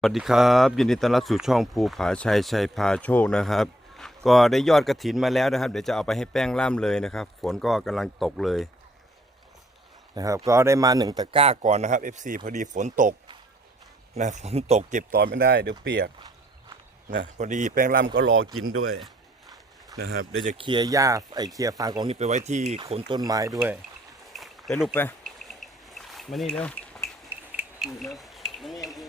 สวัสดีครับยินดีต้อนรับสู่ช่องภูผาชัยชัยพาโชคนะครับ ก็ได้ยอดกระถินมาแล้วนะครับ เดี๋ยวจะเอาไปให้แป้งล่ำเลยนะครับ ฝนก็กำลังตกเลยนะครับ ก็ได้มาหนึ่งตะกร้าก่อนนะครับ FC พอดีฝนตกนะฝนตกเก็บต่อไม่ได้เดี๋ยวเปียกนะพอดีแป้งล่ำก็รอกินด้วยนะครับเดี๋ยวจะเคลียร์หญ้าไอเคลียร์ฟางของนี้ไปไว้ที่โคนต้นไม้ด้วยไปลูกไปมานี่เร็วนี่เร็วมานี่เอาสิ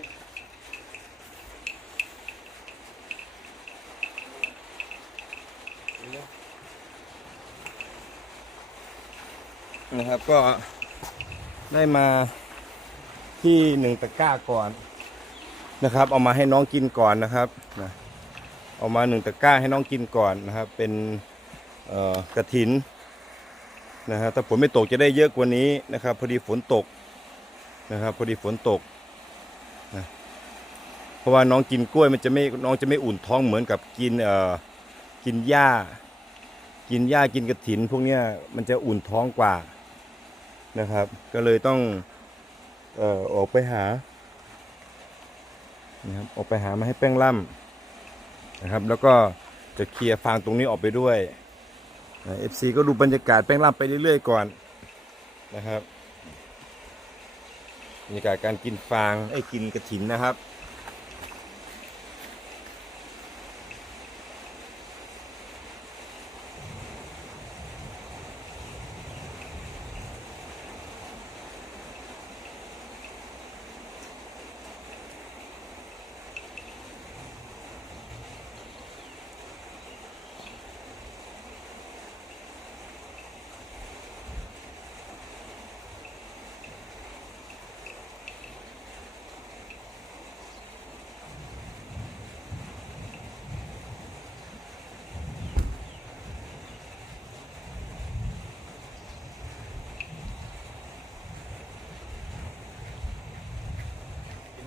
นะครับก็ได้มาที่หนึ่งตะกร้าก่อนนะครับ เอามาให้น้องกินก่อนนะครับนะเอามาหนึ่งตะกร้าให้น้องกินก่อนนะครับ เป็นกระถินนะครับถ้าฝนไม่ตกจะได้เยอะกว่านี้นะครับ พอดีฝนตกนะครับ พอดีฝนตกนะเพราะว่าน้องกินกล้วยมันจะไม่น้องจะไม่อุ่นท้องเหมือนกับกินเอ่อ กินหญ้า กินหญ้ากินกระถิน พวกเนี้ยมันจะอุ่นท้องกว่านะครับ ก็เลยต้องเอ่อออกไปหานะครับออกไปหามาให้แป้งล่ำนะครับ แล้วก็จะเคลียร์ฟางตรงนี้ออกไปด้วยเอฟซีก็ดูบรรยากาศแป้งล่ำไปเรื่อยๆก่อนนะครับบรรยากาศการกินฟางไอ้กินกระถินนะครับ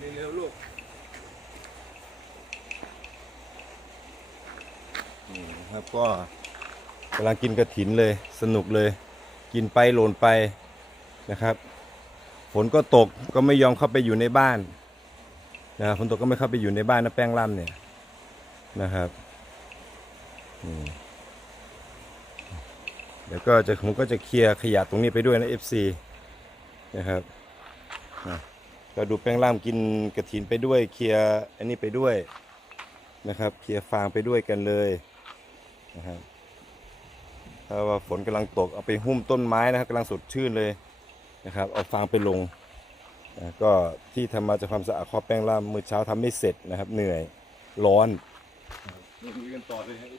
เร็วๆลูกนี่นะครับก็กำลังกินกระถินเลยสนุกเลย กินไปหล่นไปนะครับ ฝนก็ตกก็ไม่ยอมเข้าไปอยู่ในบ้านนะฝนตกก็ไม่เข้าไปอยู่ในบ้านนะแป้งล่ำเนี่ยนะครับเดี๋ยวก็จะผมก็จะเคลียร์ขยะตรงนี้ไปด้วยนะ FC นะครับ ก็ดูแป้งล่ามกินกระถินไปด้วย เคลียร์อันนี้ไปด้วยนะครับ เคลียร์ฟางไปด้วยกันเลยนะครับเพราะว่าฝนกำลังตกเอาไปหุ้มต้นไม้นะครับกำลังสดชื่นเลยนะครับ เอาฟางไปลงนะก็ที่ทำมาจากความสะอาดข้อแป้งล่ามมือเช้าทำไม่เสร็จนะครับ เหนื่อยร้อนคุยกันต่อเลยครับ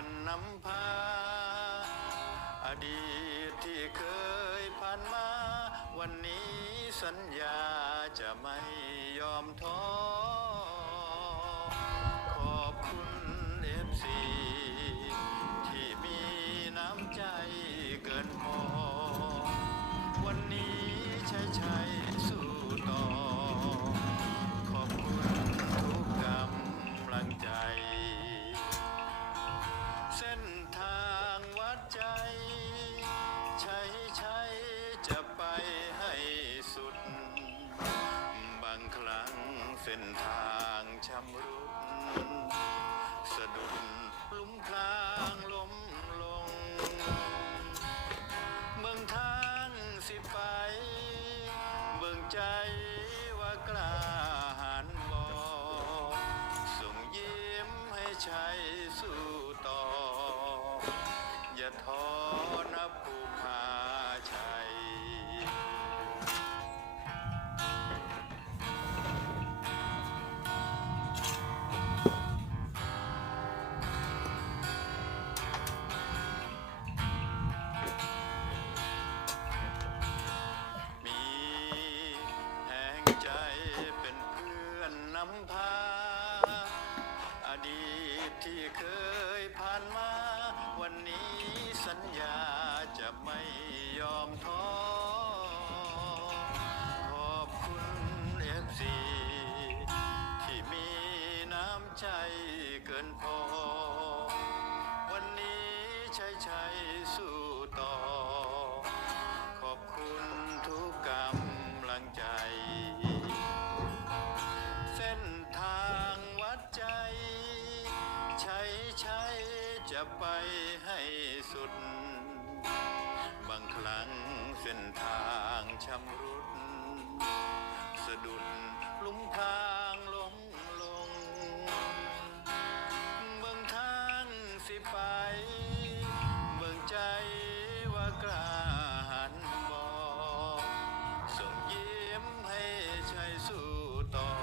อนนำพา อดีตที่เคยผ่านมา วันนี้สัญญาจะไม่ยอมท้อ ขอบคุณเอฟซีที่มีน้ำใจเกินพอ วันนี้ใช่ใช สิไป เบิ่งใจว่ากล้าหันบอส่งยิ้มให้ชัยสู้ จะไม่ยอมท้อ ขอบคุณเอฟซีที่มีน้ำใจเกินพอ วันนี้ใช้ใช้สู้ต่อ ขอบคุณทุกกำลังใจ เส้นทางวัดใจ ใช้ใช้จะไปให้สุด บางครั้งเส้นทางชำรุด สะดุดหลุมทางลงลงเมืองทางสิไป เมืองใจว่ากล้าหันบอกส่งยิ้มให้ชัยสู้ต่อ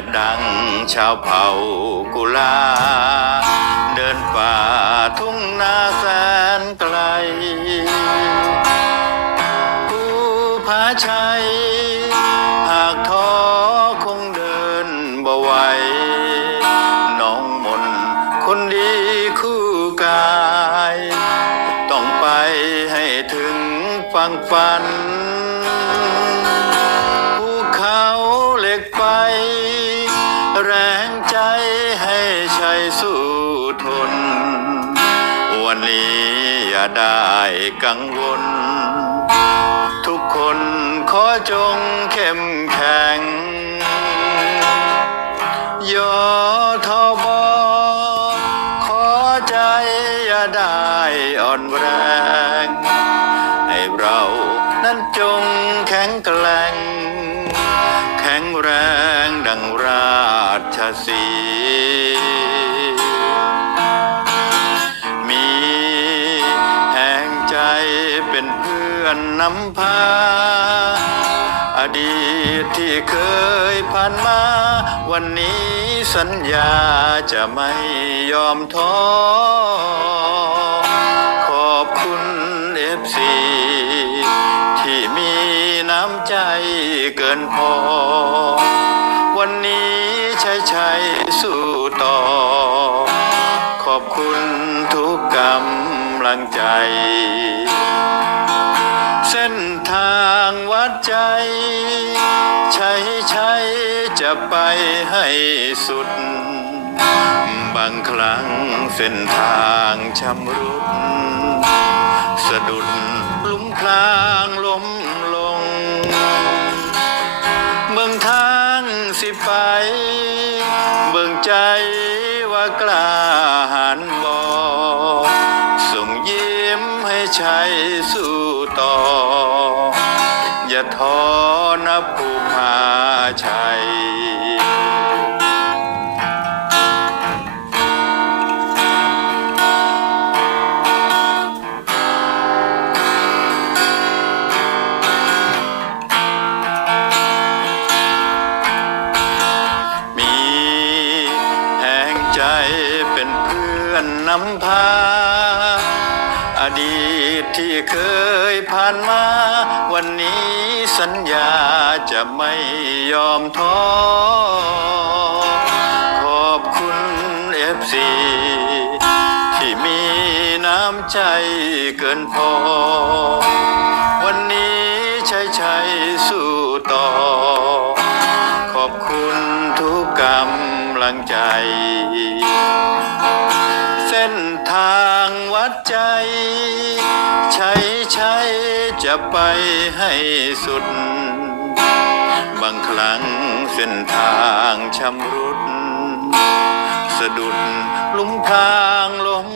ยบดังชาวเผ่ากุลา เดินฝ่าทุ่งนาแสนไกลผู้พาชัย หากท้อคงเดินบ่ไหวน้องมนคนดีคู่กาย ต้องไปให้ถึงฝั่งฝัน จงเข้มแข็งยอทอบอขอใจอย่าได้อ่อนแรง ให้เรานั้นจงแข็งแกร่ง แข็งแรงดังราชสีห์มีแห่งใจเป็นเพื่อนนำพา อดีตที่เคยผ่านมา วันนี้สัญญาจะไม่ยอมท้อ ขอบคุณเอฟซีที่มีน้ำใจเกินพอ วันนี้ใช้ใช้สู้ต่อ ขอบคุณทุกกำลังใจ ไปให้สุด บางครั้งเส้นทางชำรุด สะดุดลุมพลางลม นำพา อดีตที่เคยผ่านมา วันนี้สัญญาจะไม่ยอมท้อ ขอบคุณเอฟซีที่มีน้ำใจเกินพอ ให้สุด บางครั้งเส้นทางชำรุด สะดุดลุมทางลง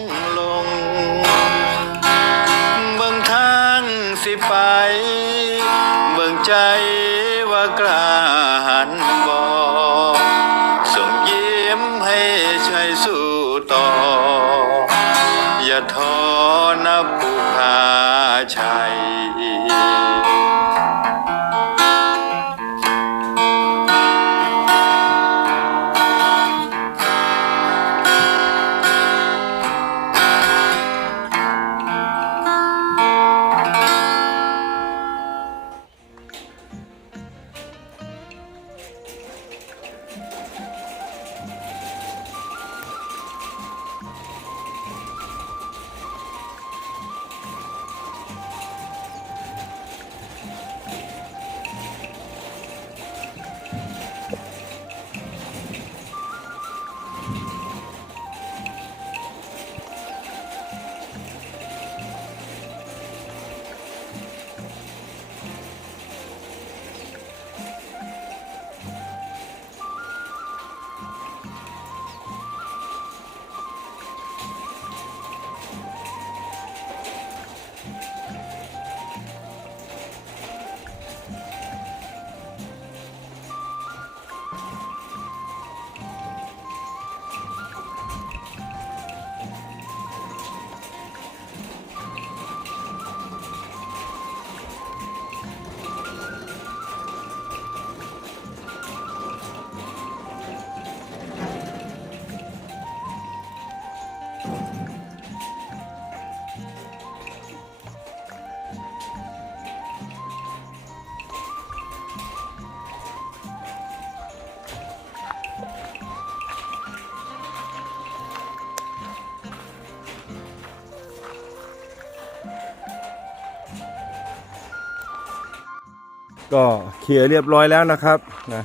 ก็เคลียร์เรียบร้อยแล้วนะครับนะ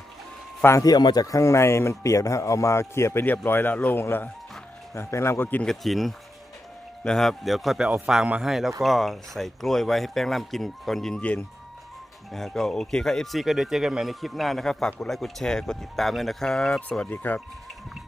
ฟางที่เอามาจากข้างในมันเปียกนะครับเอามาเคลียร์ไปเรียบร้อยแล้วโล่งแล้วนะแป้งล่ำก็กินกระถินนะครับ เดี๋ยวค่อยไปเอาฟางมาให้ แล้วก็ใส่กล้วยไว้ให้แป้งล่ำกินตอนเย็นๆนะฮะก็โอเคครับ FC ก็เดี๋ยวเจอกันใหม่ในคลิปหน้านะครับ ฝากกดไลค์กดแชร์กดติดตามด้วยนะครับ สวัสดีครับ